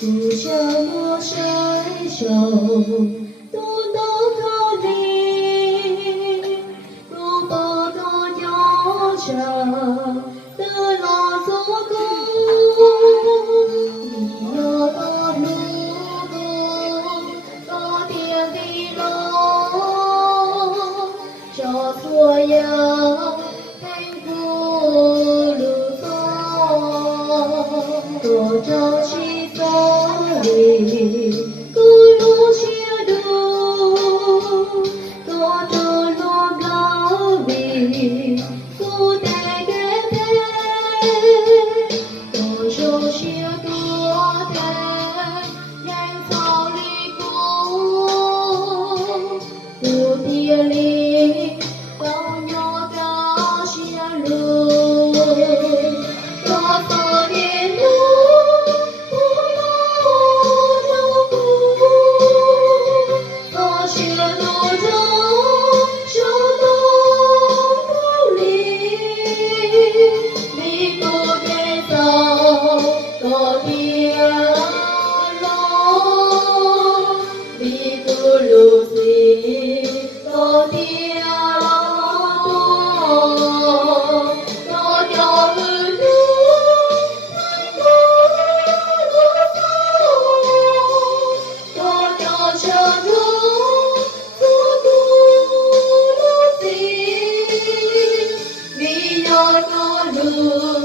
不叫我伸手，多多靠你，不把多要求的老做工，你要到路过，到点地路，找所有幸福路走，多找起。Cô lu chia đu, cô trôi lo gạo bì, cô tê ghé thế, cô trôi chia đua thế, nhanh sao đi cô tia li, tao nhỏ cao chia lu, có tao đi lu. Hãy subscribe cho kênh Ghiền Mì Gõ để không bỏ lỡ